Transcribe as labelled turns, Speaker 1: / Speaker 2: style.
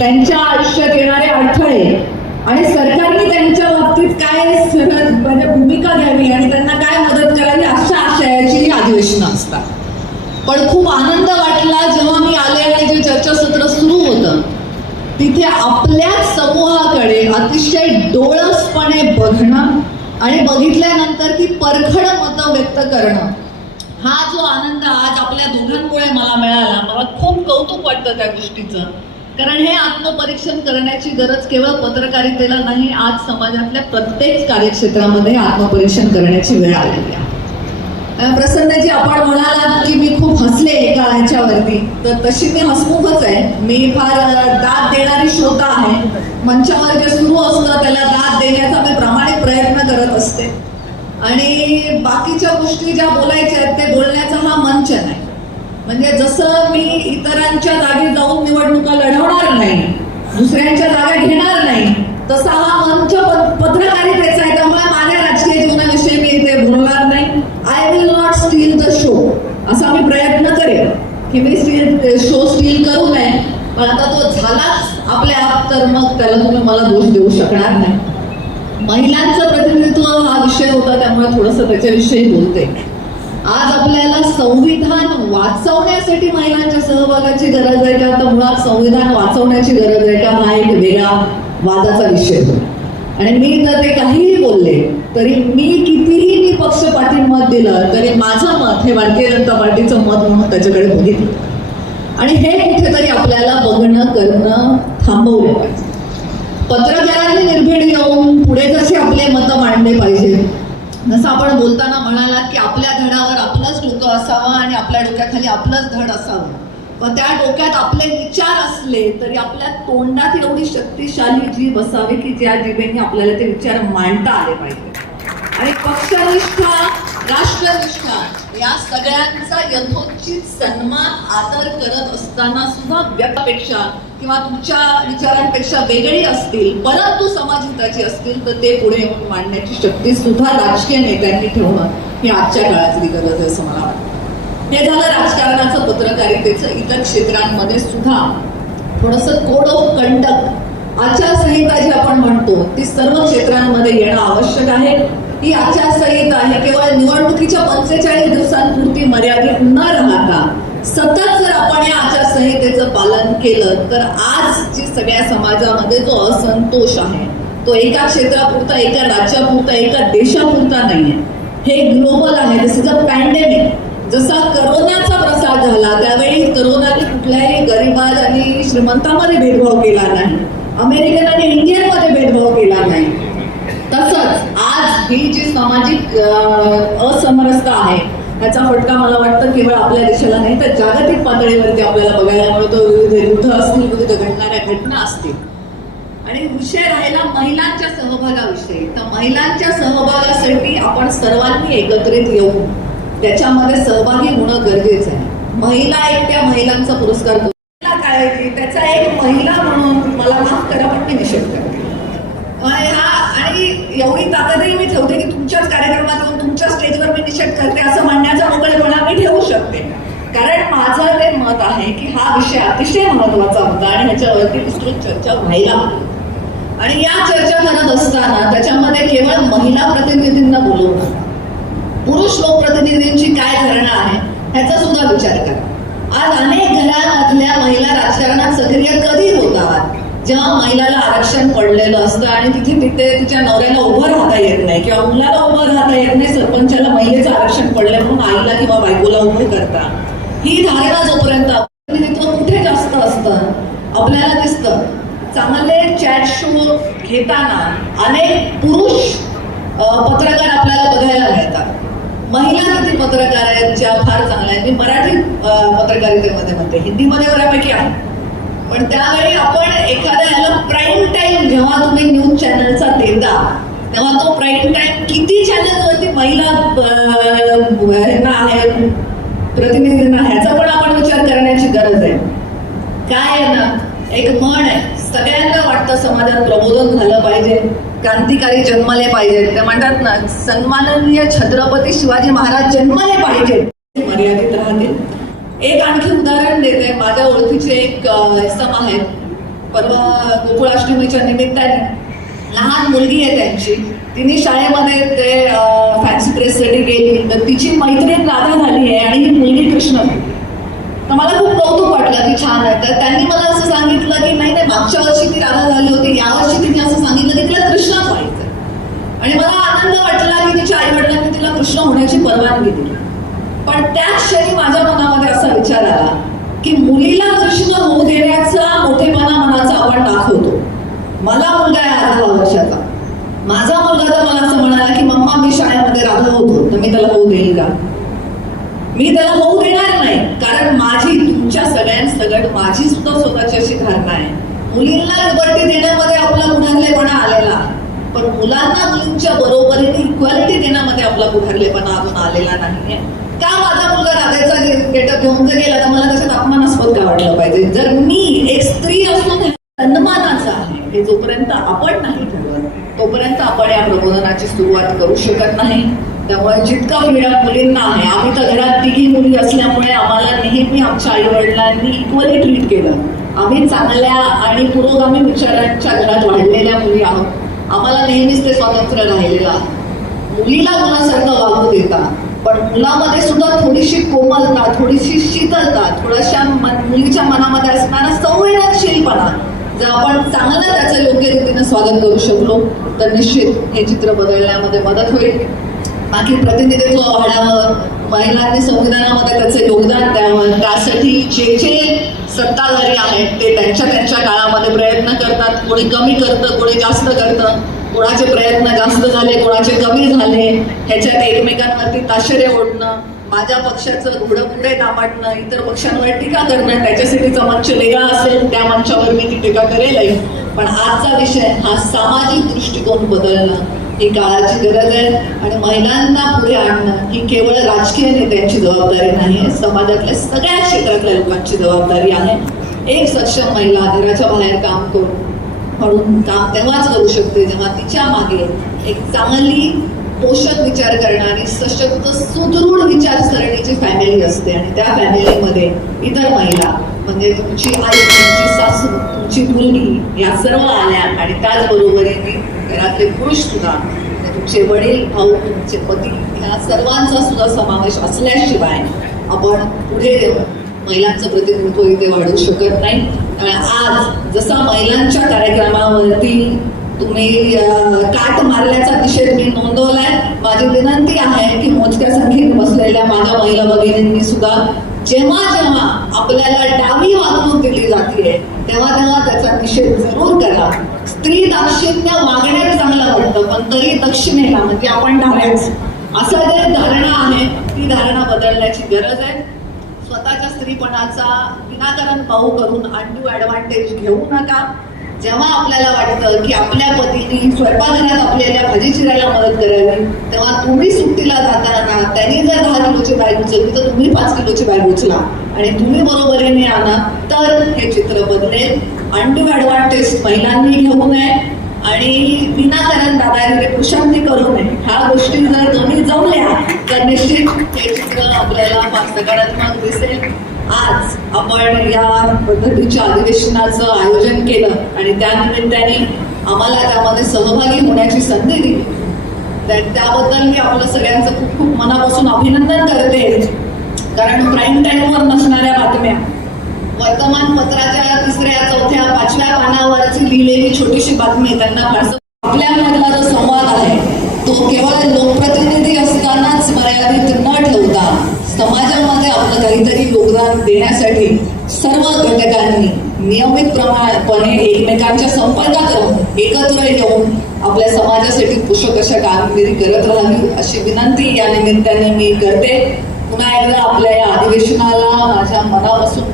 Speaker 1: त्यांच्या आयुष्यात येणारे अडथळे आणि सरकारने त्यांच्या बाबतीत काय म्हणजे भूमिका घ्यावी आणि त्यांना काय मदत करावी अशा आशयाची ही अधिवेशनं असतात. पण खूप आनंद वाटला जेव्हा मी आले आणि जे चर्चासत्र सुरू होतं तिथे आपल्याच समूहाकडे अतिशय डोळसपणे बघणं आणि बघितल्यानंतर ती परखड मतं व्यक्त करणं हा जो आनंद आज आपल्या दोघांमुळे मला मिळाला मला खूप कौतुक वाटतं त्या गोष्टीचं. कारण हे आत्मपरीक्षण करण्याची गरज केवळ पत्रकारितेला नाही आज समाजातल्या प्रत्येक कार्यक्षेत्रामध्ये आत्मपरीक्षण करण्याची वेळ आलेली आहे. प्रसन्नजी आपण म्हणालात की मी खूप हसले एका ह्याच्यावरती. तर तशी मी हसमुखच आहे. मी फार दाद देणारी श्रोता आहे. मंचावर जे सुरू असतं त्याला दाद देण्याचा मी प्रामाणिक प्रयत्न करत असते. आणि बाकीच्या गोष्टी ज्या बोलायच्या आहेत ते बोलण्याचा हा मंच नाही. म्हणजे जसं मी इतरांच्या जागी जाऊन निवडणुका लढवणार नाही दुसऱ्यांच्या जागा घेणार नाही तसा हा मंच पत्रकारितेचा आहे. त्यामुळे माझ्या राजकीय जीवनाविषयी मी इथे बोलणार नाही. I will not steal the show असा मी प्रयत्न करेन की मी स्टील शो स्टील करू नये. पण आता तो झालाच आपल्या आप तर मग त्याला तुम्ही मला दोष देऊ शकणार नाही. महिलांचं प्रतिनिधित्व हा विषय होता त्यामुळे थोडंसं त्याच्याविषयी बोलते. आज आपल्याला संविधान वाचवण्यासाठी महिलांच्या सहभागाची गरज आहे का? तर मुळात संविधान वाचवण्याची गरज आहे का? हा एक वेगळा वादाचा विषय. आणि मी जर ते काहीही बोलले तरी मी कितीही मी पक्षपाती मत दिलं तरी माझं मत हे भारतीय जनता पार्टीचं मत म्हणून त्याच्याकडे बघितलं. आणि हे कुठेतरी आपल्याला बघणं करणं थांबवलं पाहिजे. पत्रकारांनी निर्भीड येऊन पुढे जसे आपले मतं मांडले पाहिजे जसं आपण बोलताना म्हणालात की आपल्या धडावर आपलंच डोकं असावं आणि आपल्या डोक्याखाली आपलंच धड असावं. पण त्या डोक्यात आपले विचार असले तरी आपल्या तोंडात एवढी शक्तिशाली जीभ असावी की ज्या जिभेने आपल्याला ते विचार मांडता आले पाहिजे. आणि पक्षनिष्ठा राष्ट्रनिष्ठा या सगळ्यांचा यथोचित सन्मान आदर करत असताना सुद्धा व्यक्तापेक्षा किंवा तुमच्या विचारांपेक्षा वेगळी असतील परंतु समाजहिताची असतील तर ते पुढे येऊन मांडण्याची शक्ती सुद्धा राजकीय नेत्यांनी ठेवणं ही आजच्या काळातली गरज आहे असं मला वाटतं. हे झालं राजकारणाचं पत्रकारितेचं इतर क्षेत्रांमध्ये सुद्धा थोडस कोड ऑफ कंडक्ट आचारसंहिता जी आपण म्हणतो ती सर्व क्षेत्रांमध्ये येणं आवश्यक आहे. ही आचारसंहिता आहे केवळ निवडणुकीच्या पंचेचाळीस दिवसांपुरती मर्यादित न राहता सतत जर आपण या आचारसंहितेचं पालन केलं तर आज जी सगळ्या समाजामध्ये जो असंतोष आहे तो एका क्षेत्रापुरता एका राज्यापुरता एका देशापुरता नाहीये. हे ग्लोबल आहे. जसं जर पॅन्डेमिक जसा करोनाचा प्रसार झाला त्यावेळी करोनाने कुठल्याही गरिबाज आणि श्रीमंतामध्ये भेदभाव केला नाही. अमेरिकन आणि इंडियनमध्ये भेदभाव केला नाही. तसंच आज ही जी सामाजिक असमरसता आहे याचा फटका मला वाटतं केवळ आपल्या देशाला नाही तर जागतिक पातळीवरती आपल्याला बघायला मिळतो. विविध युद्ध असतील विविध घडणाऱ्या घटना असतील. आणि विषय राहिला महिलांच्या सहभागाविषयी. तर महिलांच्या सहभागासाठी आपण सर्वांनी एकत्रित येऊन त्याच्यामध्ये सहभागी होणं गरजेचं आहे. महिला एकट्या महिलांचा पुरस्कार करू. महिला काय आहे की त्याचा एक महिला म्हणून मला माफ करा पण मी निषेध करते आणि हा आणि एवढी ताकदही मी ठेवते की तुमच्याच कार्यक्रमात येऊन तुमच्या स्टेजवर मी निषेध करते असं म्हणण्याचा मोकळेपणा मी ठेवू शकते कारण माझं मत आहे की हा विषय अतिशय महत्त्वाचा होता आणि ह्याच्यावरती विस्तृत चर्चा व्हायला आणि या चर्चा करत असताना त्याच्यामध्ये केवळ महिला प्रतिनिधींना बोलवणं पुरुष लोकप्रतिनिधींची काय धारणा आहे ह्याचा सुद्धा विचार करा. आज अनेक घरामधल्या महिला राजकारणात सक्रिय कधी होतात जेव्हा महिलाला आरक्षण पडलेलं असतं आणि तिथे तिथे तिच्या नवऱ्याला उभं राहता येत नाही किंवा मुलाला उभं राहता येत नाही सरपंचाला महिलेचं आरक्षण पडलं म्हणून आईला किंवा बायकोला उभं करता. ही धारणा जोपर्यंत प्रतिनिधित्व कुठे जास्त असतं आपल्याला दिसतं. चांगले चॅट शो घेताना अनेक पुरुष पत्रकार आपल्याला बघायला मिळतात. महिला किती पत्रकार आहेत ज्या फार चांगल्या आहेत. मी मराठी पत्रकारितेमध्ये म्हणते. हिंदीमध्ये बऱ्यापैकी आहे पण त्यावेळी आपण एखाद्या ह्याला प्राईम टाईम जेव्हा तुम्ही न्यूज चॅनलचा देता तेव्हा तो प्राईम टाईम किती चॅनलवरती महिला आहे प्रतिनिधींना ह्याचा पण आपण विचार करण्याची गरज आहे. काय आहे ना एक म्हण आहे. सगळ्यांना वाटतं समाजात प्रबोधन झालं पाहिजे क्रांतिकारी जन्मले पाहिजेत. ते म्हणतात ना सन्माननीय छत्रपती शिवाजी महाराज जन्मले पाहिजेत. मर्यादित राहतील. एक आणखी उदाहरण देते. माझ्या ओळखीचे एक सम आहेत. परवा गोकुळाष्टमीच्या निमित्ताने लहान मुलगी आहे त्यांची. तिने शाळेमध्ये ते फॅन्सी ड्रेससाठी गेली तर तिची मैत्रीण राधा झाली आहे आणि ही मुलगी कृष्ण. तर मला खूप कौतुक वाटलं की छान आहे. तर त्यांनी मला असं सांगितलं की नाही नाही मागच्या वर्षी ती राधा झाली होती. यावर्षी तिने असं सांगितलं की तिला कृष्णच व्हायचं आणि मला आनंद वाटला की तिच्या आई वडिलांनी तिला कृष्ण होण्याची परवानगी दिली. पण त्याच क्षणी माझ्या मनामध्ये असा विचार आला की मुलीला कृष्ण होऊ देण्याचा मोठेपणा मनाचा आपण दाखवतो. मला मुलगा आहे अर्धा वर्षाचा. माझा मुलगा जर मला असं म्हणाला की मम्मा मी शाळेमध्ये राधा होतो तर मी त्याला होऊ देईल का? मी त्याला होऊ देणार नाही कारण माझी तुमच्या सगळ्यांसगट माझी सुद्धा स्वतःची अशी धारणा आहे. मुलींना लिबर्टी देण्यामध्ये आपला गुणारलेपणा आलेला आहे पण मुलांना मुलींच्या बरोबरीने इक्वॅलिटी देण्यामध्ये आपला गुणारलेपणा अजून आलेला नाहीये. का माझा मुलगा राधाचा गेटअप घेऊन जर गेला तर मला त्याच्यात अपमानास्पद का वाटलं पाहिजे? जर मी एक स्त्री असून सन्मानाचा आहे हे जोपर्यंत आपण नाही ठरवत तोपर्यंत आपण या प्रबोधनाची सुरुवात करू शकत नाही. त्यामुळे जितका फ्रीडम मुलींना आहे आम्ही तर घरात तिघी मुली असल्यामुळे आम्हाला नेहमी आमच्या आई वडिलांनी इक्वली ट्रीट केलं. आम्ही चांगल्या आणि पुरोगामी विचारांच्या घरात वाढलेल्या मुली आहोत. आम्हाला नेहमीच ते स्वातंत्र्य राहिलेलं आहे. मुलीला मुलासारखं वागू देता पण मुलामध्ये सुद्धा थोडीशी कोमलता थोडीशी शीतलता थोड्याशा मुलीच्या मनामध्ये असणारा संवेदनशीलपणा जर आपण चांगलं त्याचं योग्य रीतीनं स्वागत करू शकलो तर निश्चित हे चित्र बदलण्यामध्ये मदत होईल. बाकी प्रतिनिधित्व वाढावं महिलांनी संविधानामध्ये त्याचं योगदान द्यावं त्यासाठी जे जे सत्ताधारी आहेत ते त्यांच्या त्यांच्या काळामध्ये प्रयत्न करतात. कोणी कमी करतं कोणी जास्त करतं. कोणाचे प्रयत्न जास्त झाले कोणाचे कमी झाले ह्याच्यात एकमेकांवरती ताश्चर्य ओढणं माझ्या पक्षाचं घोडं पुढे दामाटणं इतर पक्षांवर टीका करणं त्याच्यासाठीचा मंच वेगळा असेल त्या मंचावर मी ती टीका करेलही. पण आजचा विषय हा सामाजिक दृष्टिकोन बदलणं ही काळाची गरज आहे आणि महिलांना पुढे आणणं ही केवळ राजकीय नेत्यांची जबाबदारी नाही आहे. समाजातल्या सगळ्या क्षेत्रातल्या लोकांची जबाबदारी आहे. एक सक्षम महिला घराच्या बाहेर काम करून म्हणून काम तेव्हाच करू शकते जेव्हा तिच्यामागे एक चांगली पोषक विचार करणारी सशक्त सुदृढ विचारसरणीची फॅमिली असते. आणि त्या फॅमिलीमध्ये इतर महिला म्हणजे तुमची आई तुमची सासू तुमची मुलगी या सर्व आल्या. आणि त्याचबरोबरीने घरातले पुरुष सुद्धा तुमचे वडील भाऊ तुमचे पती ह्या सर्वांचा सुद्धा समावेश असल्याशिवाय आपण पुढे महिलांचं प्रतिनिधित्व इथे वाढवू शकत नाही. आज जसा महिलांच्या कार्यक्रमावरती तुम्ही काट मारल्याचा निषेध मी नोंदवलाय. माझी विनंती आहे की मोजक्या संख्येत बसलेल्या माझ्या महिला भगिनींनी सुद्धा जेव्हा जेव्हा आपल्याला डावी वागणूक दिली जाते तेव्हा तेव्हा त्याचा निषेध जरूर करा. स्त्री दाक्षिण्य मागण्यात चांगलं वाटतं पण तरी दक्षिणेला म्हणजे आपण डाव्याच असं जे धारणा आहे ती धारणा बदलण्याची गरज आहे. स्वतःच्या स्त्रीपणाचा विनाकारण पाहू करून अंडू ऍडव्हान्टेज घेऊ नका. जेव्हा आपल्याला वाटतं की आपल्या पतीने स्वयंपाकघरात आपल्याला भाजी चिरायला मदत करावी तेव्हा तुम्ही सुट्टीला जाताना त्यांनी जर दहा किलोची बॅग उचलली तर तुम्ही पाच किलोची बॅग उचला. आणि तुम्ही बरोबरीने आणा तर हे चित्र बदलेल. अंडू ऍडव्हान्टेज महिलांनी घेऊ नये आणि विनाकारण दादागिरी पुरुषांनी करू नये. ह्या गोष्टी जर तुम्ही जमल्या तर निश्चित हे चित्र आपल्याला सकारात्मक दिसेल. आज आपण या पद्धतीच्या अधिवेशनाचं आयोजन केलं आणि त्यानिमित्ताने आम्हाला त्यामध्ये सहभागी होण्याची संधी दिली. तर त्याबद्दल मी आपलं सगळ्यांचं खूप खूप मनापासून अभिनंदन करते. कारण प्राईम टाईमवर नसणाऱ्या बातम्या वर्तमानपत्राच्या तिसऱ्या चौथ्या पाचव्या पानावरची लिहिलेली छोटीशी बातमी त्यांना फारसं आपल्यामधला जो संवाद आहे तो केवळ लोकप्रतिनिधी असतानाच मर्यादित न ठेवता समाजामध्ये आपलं काहीतरी योगदान देण्यासाठी सर्व घटकांनी नियमित प्रमाणपणे एकमेकांच्या संपर्कात राहून एकत्र येऊन आपल्या समाजासाठी पोषक अशा कामगिरी करत राहावी अशी विनंती या निमित्ताने मी करते. पुन्हा एकदा आपल्या या अधिवेशनाला माझ्या मनापासून